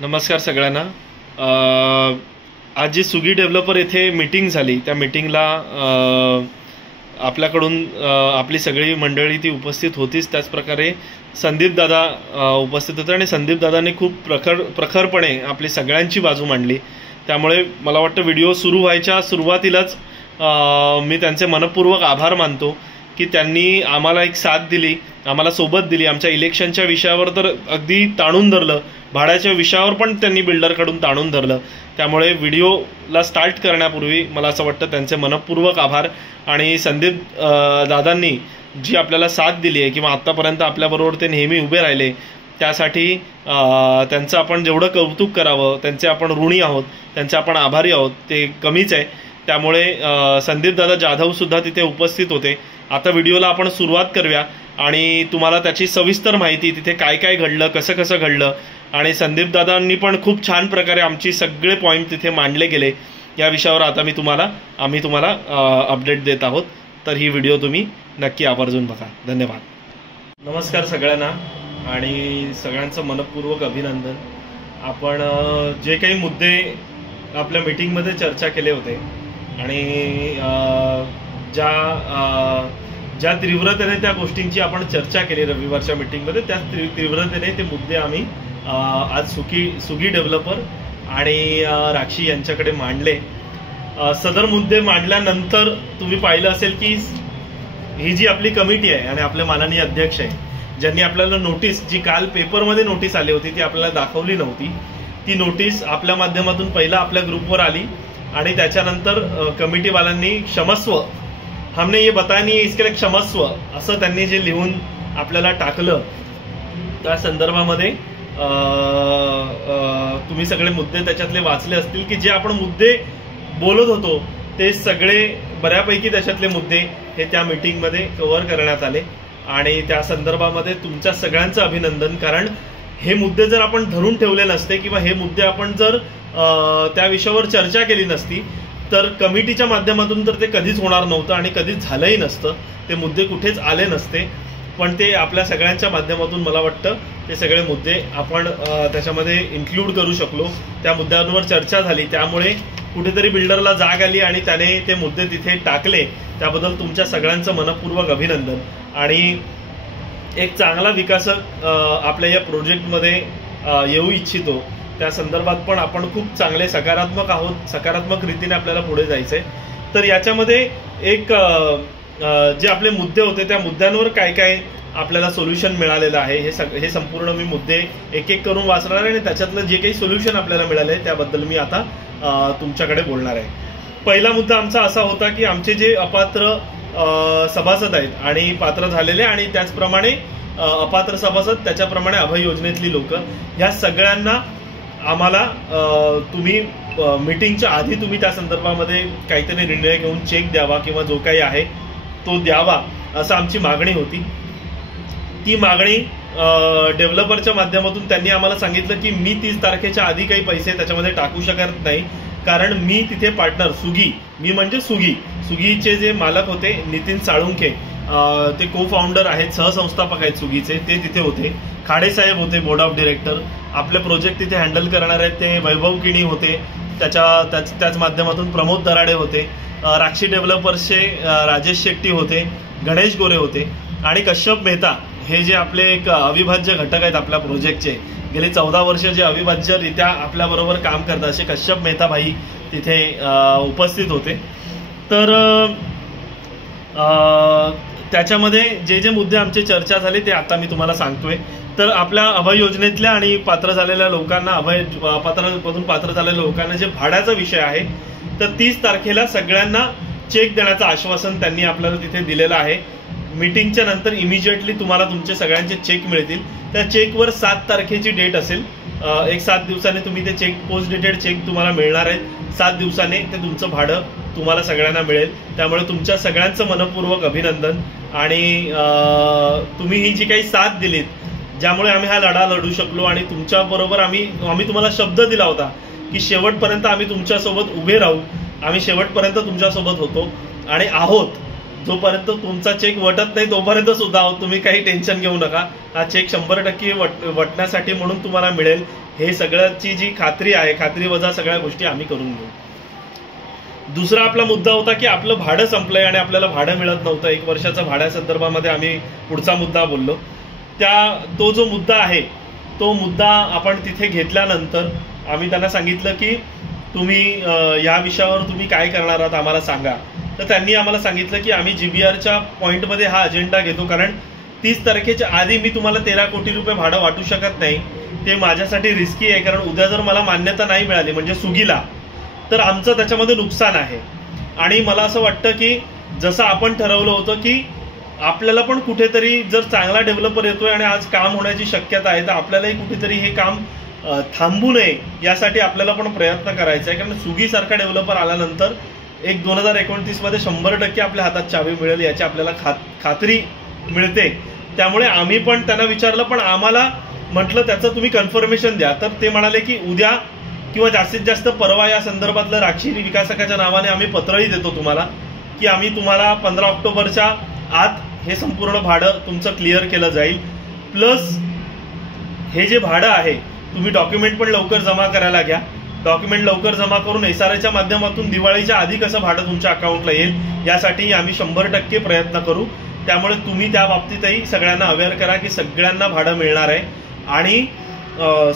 नमस्कार सगळ्यांना। आज जी सुगी डेव्हलपर येथे मीटिंग झाली त्या मीटिंगला आपल्याकडून आपली सगळी मंडळी ती उपस्थित होतीच। त्याचप्रकारे संदीप दादा उपस्थित होते आणि संदीप दादांनी खूप प्रखरपणे आपली सगळ्यांची बाजू मांडली। त्यामुळे मला वाटतं व्हिडिओ सुरू व्हायच्या सुरुवातीलाच मी त्यांचे मनपूर्वक आभार मानतो की त्यांनी आम्हाला एक साथ दिली, आम्हाला सोबत दिली। आमच्या इलेक्शनच्या विषयावर तर अगदी ताणून धरलं, भाड्याच्या विषयावर पण त्यांनी बिल्डरकडून ताणून धरलं। त्यामुळे व्हिडिओला स्टार्ट करण्यापूर्वी मला असं वाटतं त्यांचे मनपूर्वक आभार। आणि संदीप दादांनी जी आपल्याला साथ दिली आहे किंवा आत्तापर्यंत आपल्याबरोबर ते नेहमी उभे राहिले त्यासाठी त्यांचं आपण जेवढं कौतुक करावं, त्यांचे आपण ऋणी आहोत, त्यांचे आपण आभारी आहोत ते कमीच आहे। त्यामुळे संदीप दादा जाधव सुद्धा तिथे उपस्थित होते। आता व्हिडिओला आपण सुरुवात करूया आणि तुम्हाला त्याची सविस्तर माहिती, तिथे काय काय घडलं, कसं कसं घडलं आणि संदीप दादांनी पण खूप छान प्रकारे आमची सगळे पॉईंट तिथे मांडले गेले या विषयावर आता आम्ही तुम्हाला अपडेट देत आहोत। तर ही व्हिडिओ तुम्ही नक्की आवर्जून बघा। धन्यवाद। नमस्कार सगळ्यांना आणि सगळ्यांचं मनपूर्वक अभिनंदन। आपण जे काही मुद्दे आपल्या मीटिंगमध्ये चर्चा केले होते आणि ज्या तीव्रतेने त्या गोष्टींची आपण चर्चा केली रविवारच्या मीटिंगमध्ये, त्या तीव्रतेने ते मुद्दे आम्ही आज सुगी डेव्हलपर आणि राक्षी यांच्याकडे मांडले। सदर मुद्दे मांडल्यानंतर तुम्ही पाहिलं असेल की ही जी आपली कमिटी आहे आणि आपले माननीय अध्यक्ष आहे ज्यांनी आपल्याला नोटीस, जी काल पेपरमध्ये नोटीस आली होती ती आपल्याला दाखवली नव्हती, ती नोटीस आपल्या माध्यमातून पहिला आपल्या ग्रुपवर आली आणि त्याच्यानंतर कमिटीवाल्यांनी क्षमस्व, हमने ये बताया नहीं इसके लिए क्षमस्व असं त्यांनी जे लिहून आपल्याला टाकलं त्या संदर्भामध्ये तुम्ही सगळे मुद्दे त्याच्यातले वाचले असतील की जे आपण मुद्दे बोलत होतो ते सगळे बऱ्यापैकी त्याच्यातले मुद्दे हे त्या मीटिंगमध्ये कव्हर करण्यात आले आणि त्या संदर्भामध्ये तुमच्या सगळ्यांचं अभिनंदन। कारण हे मुद्दे जर आपण धरून ठेवले नसते किंवा हे मुद्दे आपण जर त्या विषयावर चर्चा केली नसती तर कमिटीच्या माध्यमातून तर ते कधीच होणार नव्हतं आणि कधीच झालंही नसतं, ते मुद्दे कुठेच आले नसते। पण ते आपल्या सगळ्यांच्या माध्यमातून मला वाटतं ते सगळे मुद्दे आपण त्याच्यामध्ये इन्क्लूड करू शकलो, त्या मुद्द्यांवर चर्चा झाली, त्यामुळे कुठेतरी बिल्डरला जाग आली आणि त्याने ते मुद्दे तिथे टाकले। त्याबद्दल तुमच्या सगळ्यांचं मनपूर्वक अभिनंदन। आणि एक चांगला विकासक आपल्या या प्रोजेक्टमध्ये येऊ इच्छितो त्या संदर्भात पण आपण खूप चांगले सकारात्मक आहोत, सकारात्मक रीतीने आपल्याला पुढे जायचंय। तर याच्यामध्ये एक जे आपले मुद्दे होते त्या मुद्द्यांवर काय काय आपल्याला सोल्युशन मिळालेलं आहे हे संपूर्ण मी मुद्दे एक एक करून वाचणार आहे आणि त्याच्यातलं जे काही सोल्युशन आपल्याला मिळाले त्याबद्दल मी आता तुमच्याकडे बोलणार आहे। पहिला मुद्दा आमचा असा होता की आमचे जे अपात्र सभासद आहेत आणि पात्र झालेले आणि त्याचप्रमाणे अपात्र सभासद, त्याच्याप्रमाणे अभय योजनेतली लोक, ह्या सगळ्यांना आम्हाला तुम्ही मीटिंगच्या आधी तुम्ही त्या संदर्भामध्ये काहीतरी निर्णय घेऊन चेक द्यावा किंवा जो काही आहे तो द्यावा असं आमची मागणी होती। ती मागणी डेव्हलपरच्या माध्यमातून त्यांनी आम्हाला सांगितलं की मी 30 तारखेच्या आधी काही पैसे त्याच्यामध्ये टाकू शकत नाही, कारण मी तिथे पार्टनर मी म्हणजे सुगीचे जे मालक होते नितीन साळुंखे, ते को फाउंडर आहेत, सहसंस्थापक आहेत सुगीचे, ते तिथे होते। खाडे साहेब होते बोर्ड ऑफ डायरेक्टर, आपले प्रोजेक्ट तिथे हँडल करणार आहेत ते वैभव किणी होते, त्याच माध्यमातून प्रमोद दराडे होते, राक्षी डेव्हलपर्सचे राजेश शेट्टी होते, गणेश गोरे होते आणि कश्यप मेहता, हे जे आपले एक अविभाज्य घटक आहेत आपल्या प्रोजेक्टचे, गेले 14 वर्ष जे अविभाज्यरित्या आपल्याबरोबर काम करतात असे कश्यप मेहता भाई तिथे उपस्थित होते। तर त्याच्यामध्ये जे जे मुद्दे आमचे चर्चा झाले ते आता मी तुम्हाला सांगतोय। तर आपल्या अभय योजनेतल्या आणि पात्र झालेल्या लोकांना, अपात्रमधून पात्र झालेल्या लोकांना जे भाड्याचा विषय आहे तर 30 तारखेला सगळ्यांना चेक देण्याचं आश्वासन त्यांनी आपल्याला तिथे दिलेलं आहे। मीटिंगच्या नंतर इमिजिएटली तुम्हाला तुमचे सगळ्यांचे चेक मिळतील। त्या चेकवर 7 तारखेची डेट असेल, एक 7 दिवसाने तुम्ही ते चेक, पोस्ट डेटेड चेक तुम्हाला मिळणार आहेत। 7 दिवसाने ते तुमचं भाडं तुम्हाला सगळ्यांना मिळेल। त्यामुळे तुमच्या सगळ्यांचं मनपूर्वक अभिनंदन आणि तुम्ही ही जी काही साथ दिलीत, ज्यामुळे आम्ही हा लढा लढू शकलो आणि तुमच्याबरोबर आम्ही तुम्हाला शब्द दिला होता की शेवटपर्यंत आम्ही तुमच्यासोबत उभे राहू, आम्ही शेवटपर्यंत तुमच्यासोबत होतो आणि आहोत। जोपर्यंत तुमचा चेक वटत नाही तोपर्यंत सुद्धा तुम्ही काही टेन्शन घेऊ नका। हा चेक 100% वटण्यासाठी म्हणून तुम्हाला मिळेल हे सगळ्याची जी खात्री आहे, खात्री वजा सगळ्या गोष्टी आम्ही करून घेऊ. दुसरा आपला मुद्दा होता की आपलं भाडं संपलंय आणि आपल्याला भाडं मिळत नव्हतं. 1 वर्षाच्या भाड्यासंदर्भामध्ये आम्ही पुढचा मुद्दा बोललो. तो जो मुद्दा आहे तो मुद्दा आपण तिथे घेतल्यानंतर आम्ही त्यांना सांगितलं की तुम्ही या विषयावर तुम्ही काय करणार आहात आम्हाला सांगा. तर त्यांनी आम्हाला सांगितलं की आम्ही GBRच्या पॉईंटमध्ये हा अजेंडा घेतो, कारण 30 तारखेच्या आधी मी तुम्हाला 13 कोटी रुपये भाडं वाटू शकत नाही. ते माझ्यासाठी रिस्की आहे, कारण उद्या जर मला मान्यता नाही मिळाली म्हणजे सुगीला, तर आमचं त्याच्यामध्ये नुकसान आहे. आणि मला असं वाटतं की जसं आपण ठरवलं होतं की आपल्याला पण कुठेतरी जर चांगला डेव्हलपर येतोय आणि आज काम होण्याची शक्यता आहे, तर आपल्यालाही कुठेतरी हे काम थांबू नये यासाठी आपल्याला पण प्रयत्न करायचा आहे. कारण सुगीसारखा डेव्हलपर आल्यानंतर 2029 मध्ये 100% आपल्या हातात चावी मिळेल याची आपल्याला खात्री मिळते. त्यामुळे आम्ही पण त्यांना विचारलं, पण आम्हाला म्हटलं त्याचं तुम्ही कन्फर्मेशन द्या. तर ते म्हणाले की उद्या किंवा जास्तीत जास्त परवा या संदर्भातलं राक्षी विकासकाच्या नावाने आम्ही पत्रही देतो तुम्हाला की आम्ही तुम्हाला 15 ऑक्टोबरच्या आत हे संपूर्ण भाडं तुमचं क्लिअर केलं जाईल. प्लस हे जे भाडं आहे तुम्ही डॉक्युमेंट पण लवकर जमा करायला घ्या. डॉक्युमेंट लवकर जमा करून SRAच्या माध्यमातून दिवाळीच्या आधी कसं भाडं तुमच्या अकाउंटला येईल यासाठी आम्ही 100% प्रयत्न करू. त्यामुळे तुम्ही त्या बाबतीतही सगळ्यांना अवेअर करा की सगळ्यांना भाडं मिळणार आहे. आणि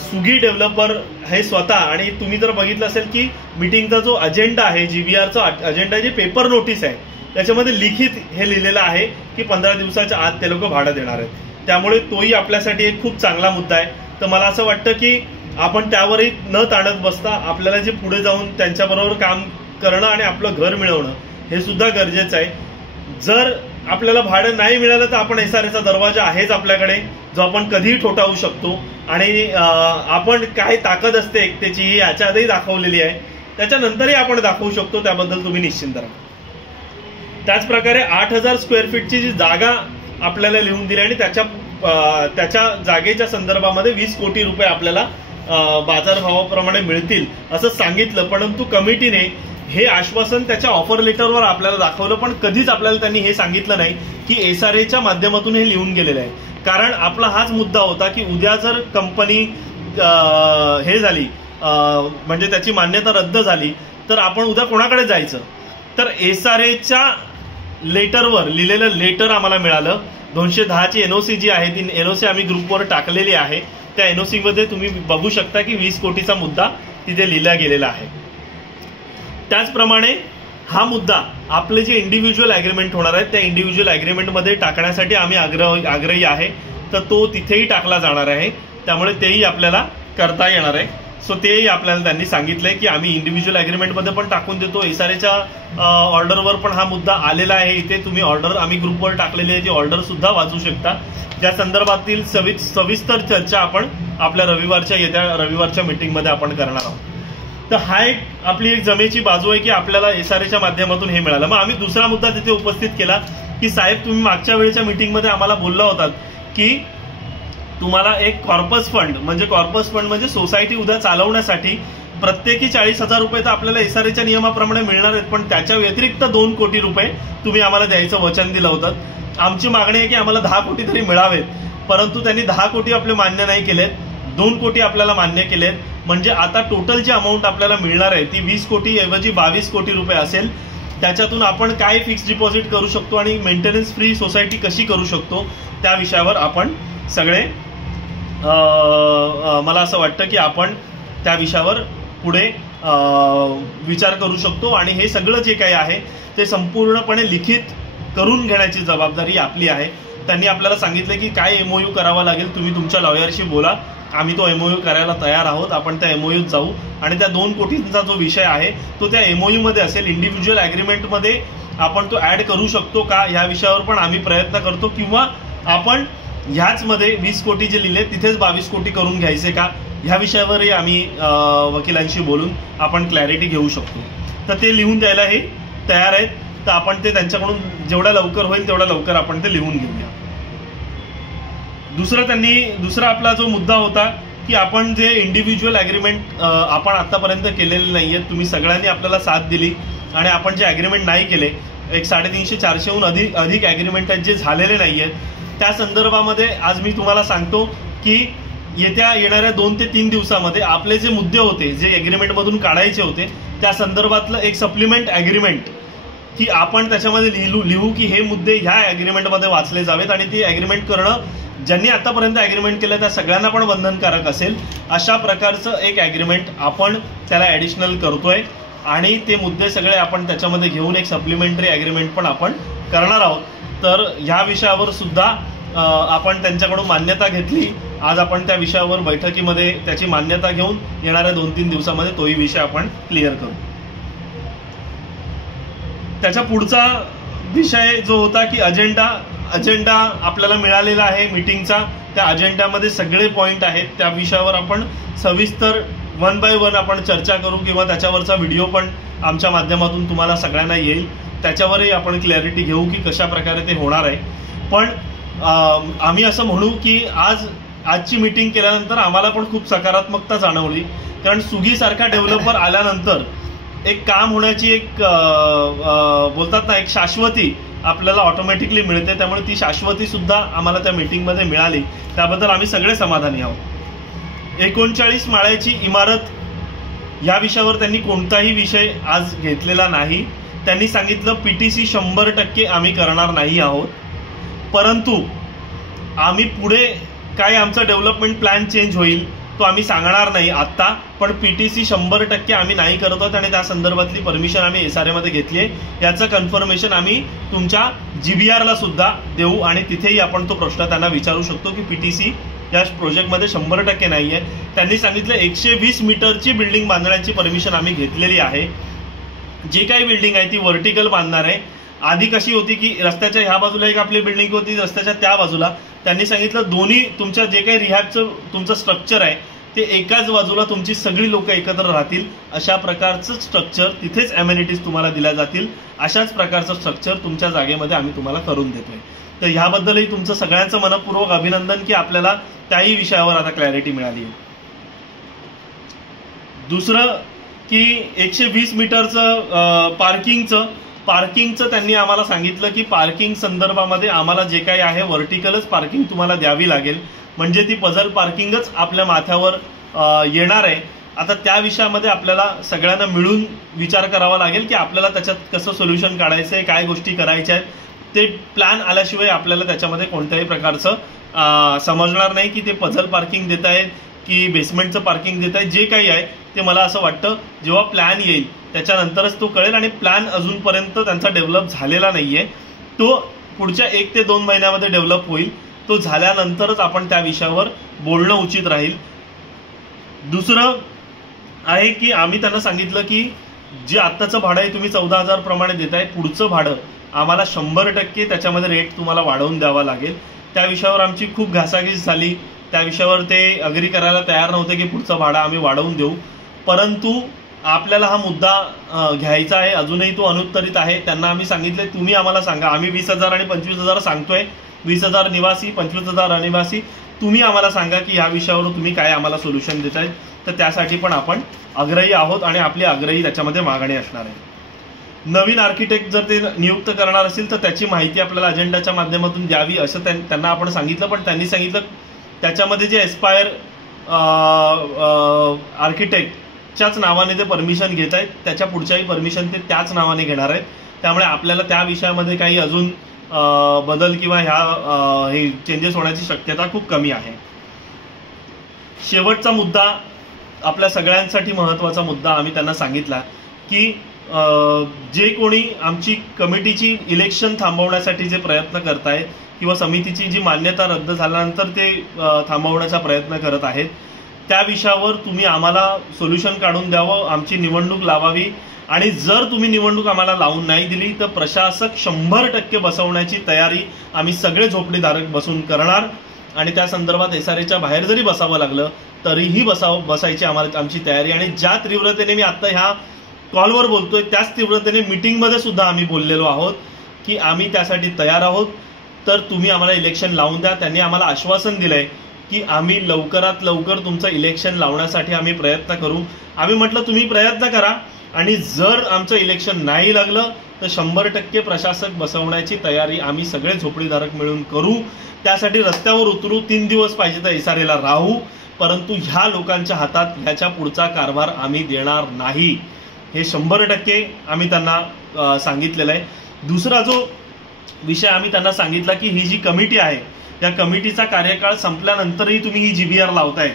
सुगी डेव्हलपर हे स्वतः, आणि तुम्ही जर बघितलं असेल की मीटिंगचा जो अजेंडा आहे, GBRचा अजेंडा जे पेपर नोटीस आहे त्याच्यामध्ये लिखित हे लिहिलेलं आहे की 15 दिवसाच्या आत ते लोक भाडं देणार आहेत. त्यामुळे तोही आपल्यासाठी एक खूप चांगला मुद्दा आहे. तर मला असं वाटतं की आपण त्यावरही न ताणत बसता आपल्याला जे पुढे जाऊन त्यांच्याबरोबर काम करणं आणि आपलं घर मिळवणं हे सुद्धा गरजेचं आहे. जर आपल्याला भाडं नाही मिळालं तर आपण SRAचा दरवाजा आहेच आपल्याकडे, जो आपण कधीही ठोठावू शकतो. आणि आपण काय ताकद असते एकतेची ही याच्या आधीही दाखवलेली आहे, त्याच्यानंतरही आपण दाखवू शकतो. त्याबद्दल तुम्ही निश्चिंत राहा. त्याचप्रकारे 8000 स्क्वेअर फीटची जी जागा आपल्याला लिहून दिली आणि त्याच्या जागेच्या संदर्भामध्ये 20 कोटी रुपये आपल्याला बाजारभावाप्रमाणे मिळतील असं सांगितलं. परंतु कमिटीने हे आश्वासन त्याच्या ऑफर लेटरवर आपल्याला दाखवलं, पण कधीच आपल्याला त्यांनी हे सांगितलं नाही की SRAच्या माध्यमातून हे लिहून गेलेलं आहे. कारण आपला हाच मुद्दा होता की उद्या जर कंपनी हे झाली म्हणजे त्याची मान्यता रद्द झाली तर आपण उद्या कोणाकडे जायचं. तर SRAच्या लेटरवर लिहिलेलं लेटर आम्हाला मिळालं. 210ची NOC जी आहे ती NOC आम्ही ग्रुपवर टाकलेली आहे. त्या NOC मध्ये तुम्ही बघू शकता की 20 कोटीचा मुद्दा तिथे लिहिला गेलेला आहे. त्याचप्रमाणे हा मुद्दा आपले जे इंडिव्हिज्युअल अग्रीमेंट होणार आहेत त्या इंडिव्हिज्युअल अग्रीमेंटमध्ये टाकण्यासाठी आम्ही आग्रही आहे. तर तो तिथेही टाकला जाणार आहे. त्यामुळे तेही आपल्याला करता येणार आहे. सो तेही आपल्याला त्यांनी सांगितलंय की आम्ही इंडिव्हिज्युअल अग्रीमेंटमध्ये पण टाकून देतो. SRAच्या ऑर्डरवर पण हा मुद्दा आलेला आहे. इथे तुम्ही ऑर्डर आम्ही ग्रुपवर टाकलेली आहे ती ऑर्डर सुद्धा वाचू शकता. त्या संदर्भातील सविस्तर चर्चा आपण आपल्या येत्या रविवारच्या मीटिंगमध्ये आपण करणार आहोत. तर हा एक आपली एक जमेची बाजू आहे की आपल्याला SRAच्या माध्यमातून हे मिळालं. मग आम्ही दुसरा मुद्दा तिथे उपस्थित केला की साहेब तुम्ही मागच्या वेळेच्या मीटिंगमध्ये आम्हाला बोलला होतात की तुम्हाला एक कॉर्पस फंड म्हणजे सोसायटी उद्या चालवण्यासाठी प्रत्येकी 40,000 रुपये तर आपल्याला SRAच्या नियमाप्रमाणे मिळणार आहेत, पण त्याच्या व्यतिरिक्त 2 कोटी रुपये तुम्ही आम्हाला द्यायचं वचन दिलं होतं. आमची मागणी आहे की आम्हाला 10 कोटी तरी मिळावेत, परंतु त्यांनी 10 कोटी आपले मान्य नाही केलेत. 2 कोटी आपल्याला मान्य केलेत. म्हणजे आता टोटल जी अमाऊंट आपल्याला मिळणार आहे ती 20 कोटी ऐवजी 22 कोटी रुपये असेल. त्याच्यातून आपण काय फिक्स डिपॉझिट करू शकतो आणि मेंटेनन्स फ्री सोसायटी कशी करू शकतो त्या विषयावर आपण सगळे मला असं वाटतं की आपण त्या विषयावर पुढे विचार करू शकतो. आणि हे सगळं जे काही आहे ते संपूर्णपणे लिखित करून घेण्याची जबाबदारी आपली आहे. त्यांनी आपल्याला सांगितलं की काय MOU करावा लागेल, तुम्ही तुमच्या लॉयरशी बोला, आम्ही तो MOU करायला तयार आहोत. आपण त्या MOUत जाऊ आणि त्या 2 कोटींचा जो विषय आहे तो त्या MOU मध्ये असेल. इंडिव्हिज्युअल अग्रीमेंटमध्ये आपण तो ऍड करू शकतो का या विषयावर पण आम्ही प्रयत्न करतो, किंवा आपण ह्याच मध्ये 20 कोटी जे लिहिले तिथेच 22 कोटी करून घ्यायचे का ह्या विषयावरही आम्ही वकिलांशी बोलून आपण क्लॅरिटी घेऊ शकतो. तर ते लिहून द्यायला हे तयार आहेत. तर आपण ते त्यांच्याकडून जेवढा लवकर होईल तेवढा लवकर आपण ते लिहून घेऊया. दुसरा आपला जो मुद्दा होता की आपण जे इंडिव्हिज्युअल अग्रीमेंट आपण आतापर्यंत केलेले नाहीयेत, तुम्ही सगळ्यांनी आपल्याला साथ दिली आणि आपण जे अग्रीमेंट नाही केले, एक 350-400हून अधिक अग्रीमेंट आहेत जे झालेले नाहीयेत, त्या संदर्भामध्ये आज मी तुम्हाला सांगतो की येत्या येणाऱ्या 2 ते 3 दिवसामध्ये आपले जे मुद्दे होते, जे एग्रीमेंट मधून काढायचे होते, त्या संदर्भातलं एक सप्लिमेंट अग्रीमेंट की आपण त्याच्यामध्ये लिहू की हे मुद्दे ह्या अग्रीमेंटमध्ये वाचले जावेत आणि ती अग्रीमेंट करणं ज्यांनी आतापर्यंत अग्रीमेंट केलं त्या सगळ्यांना पण बंधनकारक असेल, अशा प्रकारचं एक अग्रीमेंट आपण त्याला ॲडिशनल करतोय आणि ते मुद्दे सगळे आपण त्याच्यामध्ये घेऊन एक सप्लिमेंटरी अग्रीमेंट पण आपण करणार आहोत. तर ह्या विषयावर सुद्धा आपण त्यांच्याकडून मान्यता घेतली. आज आपण त्या विषयावर बैठकीमध्ये त्याची मान्यता घेऊन येणाऱ्या 2-3 दिवसामध्ये तोही विषय आपण क्लिअर करू. त्याच्या पुढचा विषय जो होता की अजेंडा आपल्याला मिळालेला आहे मीटिंगचा. त्या अजेंड्यामध्ये सगळे पॉइंट आहेत. त्या विषयावर आपण सविस्तर 1 by 1 आपण चर्चा करू किंवा त्याच्यावरचा व्हिडिओ पण आमच्या माध्यमातून तुम्हाला सगळ्यांना येईल. त्याच्यावरही आपण क्लॅरिटी घेऊ की कशा प्रकारे ते होणार आहे. पण आम्ही असं म्हणू की आजची मीटिंग केल्यानंतर आम्हाला पण खूप सकारात्मकता जाणवली. कारण सुगीसारखा डेव्हलपर आल्यानंतर एक काम होण्याची एक बोलतात ना, एक शाश्वती आपल्याला ऑटोमॅटिकली मिळते. त्यामुळे ती शाश्वती सुद्धा आम्हाला त्या मीटिंगमध्ये मिळाली. त्याबद्दल आम्ही सगळे समाधानी आहोत. 39 माळ्याची इमारत या विषयावर त्यांनी कोणताही विषय आज घेतलेला नाही. त्यांनी सांगितलं PTC 100% आम्ही करणार नाही आहोत, परंतु आम्ही पुढे काय आमचा डेव्हलपमेंट प्लॅन चेंज होईल तो आम्ही सांगणार नाही आत्ता. पण PTC 100% आम्ही नाही करत आहोत आणि त्या संदर्भातली परमिशन आम्ही SRA मध्ये घेतली आहे. याचं कन्फर्मेशन आम्ही तुमच्या GBR ला सुद्धा देऊ आणि तिथेही आपण तो प्रश्न त्यांना विचारू शकतो की PTC या प्रोजेक्टमध्ये 100% नाही आहे. त्यांनी सांगितलं 120 मीटरची बिल्डिंग बांधण्याची परमिशन आम्ही घेतलेली आहे. जी काही बिल्डिंग आहे ती व्हर्टिकल बांधणार आहे. आधी कशी होती की रस्त्याच्या ह्या बाजूला एक आपली बिल्डिंग होती, रस्त्याच्या त्या बाजूला. त्यांनी सांगितलं दोन्ही तुमच्या जे काही रिहॅबचं तुमचं स्ट्रक्चर आहे ते एकाच बाजूला तुमची सगळी लोक एकत्र राहतील. अशा प्रकारचं स्ट्रक्चर, तिथेच अमेनिटीज तुम्हाला दिल्या जातील. अशाच प्रकारचं स्ट्रक्चर तुमच्या जागेमध्ये आम्ही तुम्हाला करून देतोय. तर ह्याबद्दलही तुमचं सगळ्यांचं मनपूर्वक अभिनंदन की आपल्याला त्याही विषयावर आता क्लॅरिटी मिळाली आहे. दुसरं की 120 मीटरचं पार्किंगचं त्यांनी आम्हाला सांगितलं की पार्किंग संदर्भामध्ये आम्हाला जे काही आहे व्हर्टिकलच पार्किंग तुम्हाला द्यावी लागेल. म्हणजे ती पझल पार्किंगच आपल्या माथ्यावर येणार आहे. आता त्या विषयामध्ये आपल्याला सगळ्यांना मिळून विचार करावा लागेल की आपल्याला त्याच्यात कसं सोल्युशन काढायचं आहे, काय गोष्टी करायच्या आहेत. ते प्लॅन आल्याशिवाय आपल्याला त्याच्यामध्ये कोणत्याही प्रकारचं समजणार नाही की ते पझल पार्किंग देत आहेत की बेसमेंटचं पार्किंग देत आहेत. जे काही आहे ते मला असं वाटतं जेव्हा प्लॅन येईल त्याच्यानंतरच तो कळेल. आणि प्लॅन अजूनपर्यंत त्यांचा डेव्हलप झालेला नाहीये. तो पुढच्या 1 ते 2 महिन्यामध्ये डेव्हलप होईल. तो झाल्यानंतरच आपण त्या विषयावर बोलणं उचित राहील. दुसरं आहे की आम्ही त्यांना सांगितलं की जे आत्ताचं भाडं आहे तुम्ही 14,000 प्रमाणे देताय, पुढचं भाडं आम्हाला 100% त्याच्यामध्ये रेट तुम्हाला वाढवून द्यावा लागेल. त्या विषयावर आमची खूप घासाघीस झाली. त्या विषयावर ते अग्री करायला तयार नव्हते की पुढचं भाडं आम्ही वाढवून देऊ. परंतु आपल्याला हा मुद्दा घ्यायचा आहे. अजूनही तो अनुत्तरित आहे. त्यांना आम्ही सांगितले तुम्ही आम्हाला सांगा. आम्ही 20,000 आणि 25,000 सांगतोय. 20,000 निवासी, 25,000 अनिवासी. तुम्ही आम्हाला सांगा की या विषयावर तुम्ही काय आम्हाला सोल्युशन देताय. तर त्यासाठी पण आपण आग्रही आहोत आणि आपली आग्रही त्याच्यामध्ये मागणी असणार आहे. नवीन आर्किटेक्ट जर ते नियुक्त करणार असेल तर त्याची माहिती आपल्याला अजेंडाच्या माध्यमातून द्यावी असं त्यांना आपण सांगितलं. पण त्यांनी सांगितलं त्याच्यामध्ये जे एस्पायर आर्किटेक्टच्याच नावाने ते परमिशन घेत आहेत, त्याच्या पुढच्याही परमिशन ते त्याच नावाने घेणार आहेत. त्यामुळे आपल्याला त्या विषयामध्ये काही अजून बदल किंवा हे चेंजेस होण्याची शक्यता खूप कमी आहे. शेवटचा मुद्दा आपल्या सगळ्यांसाठी महत्त्वाचा मुद्दा आम्ही त्यांना सांगितला की जे कोणी आमची कमिटीची इलेक्शन थांबवण्यासाठी जे प्रयत्न करतायत किंवा समितीची जी मान्यता रद्द झाल्यानंतर ते थांबवण्याचा प्रयत्न करत आहेत त्या विषयावर तुम्ही आम्हाला सोल्युशन काढून द्यावं, आमची निवडणूक लावावी. आणि जर तुम्ही निवडणूक आम्हाला लावून नाही दिली तर प्रशासक 100% बसवण्याची तयारी आम्ही सगळे झोपडीधारक बसून करणार. आणि त्या संदर्भात SRAच्या बाहेर जरी बसावं लागलं तरीही बसायची आमची तयारी. आणि ज्या तीव्रतेने मी आता ह्या कॉलवर बोलतोय त्याच तीव्रतेने मीटिंगमध्ये सुद्धा आम्ही बोललेलो आहोत की आम्ही त्यासाठी तयार आहोत. तर तुम्ही आम्हाला इलेक्शन लावून द्या. त्यांनी आम्हाला आश्वासन दिलंय की आम्ही लवकरात लवकर तुमचं इलेक्शन लावण्यासाठी आम्ही प्रयत्न करू. आम्ही म्हटलं तुम्ही प्रयत्न करा आणि जर आमचं इलेक्शन नाही लागलं तर 100% प्रशासक बसवण्याची तयारी आम्ही सगळे झोपडीधारक मिळून करू. त्यासाठी रस्त्यावर उतरू, 3 दिवस पाहिजे तर SRAला राहू परंतु ह्या लोकांच्या हातात ह्याच्या पुढचा कारभार आम्ही देणार नाही, हे 100% आम्ही त्यांना सांगितलेलं आहे. दुसरा जो विषय आम्ही त्यांना सांगितला की ही जी कमिटी आहे, या कमिटीचा कार्यकाळ संपल्यानंतरही तुम्ही ही GBR लावताय,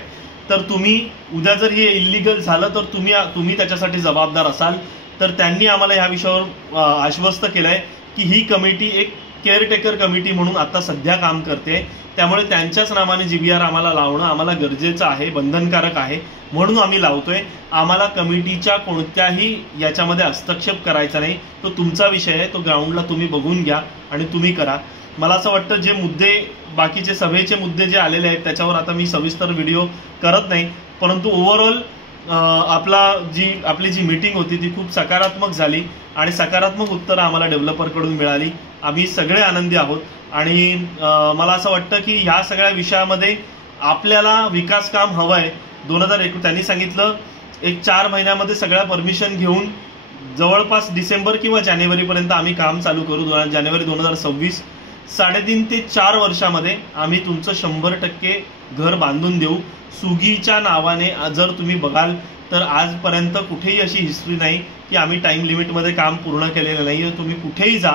तर तुम्ही उद्या जर हे इल्लीगल झालं तर तुम्ही त्याच्यासाठी जबाबदार असाल. तर त्यांनी आम्हाला ह्या विषयावर आश्वस्त केलंय की ही कमिटी एक केअरटेकर कमिटी म्हणून आता सध्या काम करते, त्यामुळे त्यांच्याच नावाने GBR आम्हाला लावणं आम्हाला गरजेचं आहे, बंधनकारक आहे, म्हणून आम्ही लावतोय. आम्हाला कमिटीच्या कोणत्याही याच्यामध्ये हस्तक्षेप करायचा नाही. तो तुमचा विषय आहे, तो ग्राउंडला तुम्ही बघून घ्या आणि तुम्ही करा. मला असं वाटतं जे मुद्दे बाकीचे सभेचे मुद्दे जे आलेले आहेत त्याच्यावर आता मी सविस्तर व्हिडिओ करत नाही, परंतु ओव्हरऑल आपली जी मीटिंग होती ती खूप सकारात्मक झाली आणि सकारात्मक उत्तरं आम्हाला डेव्हलपरकडून मिळाली. आम्ही सगळे आनंदी आहोत आणि मला असं वाटतं की ह्या सगळ्या विषयामध्ये आपल्याला विकास काम हवं आहे. 2021 त्यांनी सांगितलं एक 4 महिन्यामध्ये सगळ्या परमिशन घेऊन जवळपास डिसेंबर किंवा जानेवारीपर्यंत आम्ही काम चालू करू. जानेवारी 2026 3.5 ते 4 वर्षामध्ये आम्ही तुमचं 100% घर बांधून देऊ. सुगीच्या नावाने जर तुम्ही बघाल तर आजपर्यंत कुठेही अशी हिस्ट्री नाही की आम्ही टाइम लिमिटमध्ये काम पूर्ण केलेलं नाही. तुम्ही कुठेही जा,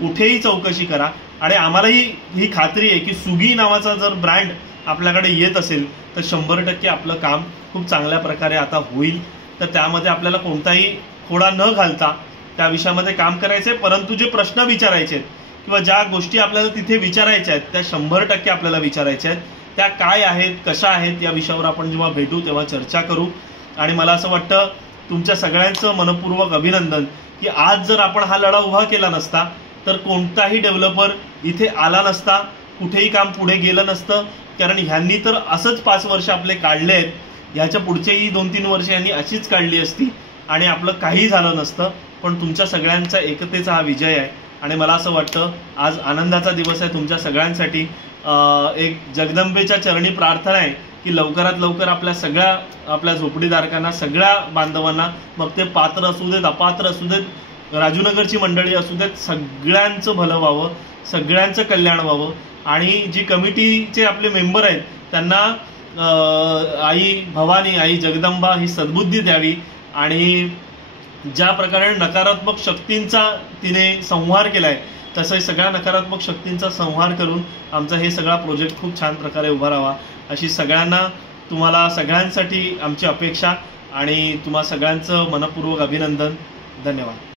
कुठेही चौकशी करा आणि आम्हालाही ही खात्री आहे की सुगी नावाचा जर ब्रँड आपल्याकडे येत असेल तर 100% आपलं काम खूप चांगल्या प्रकारे आता होईल. तर त्यामध्ये आपल्याला कोणताही खोडा न घालता त्या विषयामध्ये काम करायचंय. परंतु जे प्रश्न विचारायचे आहेत किंवा ज्या गोष्टी आपल्याला तिथे विचारायच्या आहेत त्या 100% आपल्याला विचारायच्या आहेत. त्या काय आहेत, कशा आहेत, या विषयावर आपण जेव्हा भेटू तेव्हा चर्चा करू. आणि मला असं वाटतं तुमच्या सगळ्यांचं मनपूर्वक अभिनंदन की आज जर आपण हा लढा उभा केला नसता तर कोणताही डेव्हलपर इथे आला नसता, कुठेही काम पुढे गेलं नसतं. कारण ह्यांनी तर असंच 5 वर्ष आपले काढले आहेत, ह्याच्या पुढचेही 2-3 वर्ष यांनी अशीच काढली असती आणि आपलं काही झालं नसतं. पण तुमच्या सगळ्यांचा एकतेचा हा विजय आहे आणि मला असं वाटतं आज आनंदाचा दिवस आहे तुमच्या सगळ्यांसाठी. एक जगदंबेच्या चरणी प्रार्थना आहे की लवकरात लवकर आपल्या झोपडीधारकांना, सगळ्या बांधवांना, मग ते पात्र असू देत, अपात्र असू देत, राजूनगरची मंडळी असू देत, सगळ्यांचं भलं व्हावं, सगळ्यांचं कल्याण व्हावं. आणि जी कमिटीचे आपले मेंबर आहेत त्यांना आई भवानी, आई जगदंबा ही सद्बुद्धी द्यावी आणि ज्या प्रकारे नकारात्मक शक्तींचा तिने संहार केलाय तसं सगळ्या नकारात्मक शक्तींचा संहार करून आमचा हे सगळा प्रोजेक्ट खूप छान प्रकारे उभा राहावा अशी तुम्हाला सगळ्यांसाठी आमची अपेक्षा आणि तुम्हा सगळ्यांचं मनपूर्वक अभिनंदन. धन्यवाद.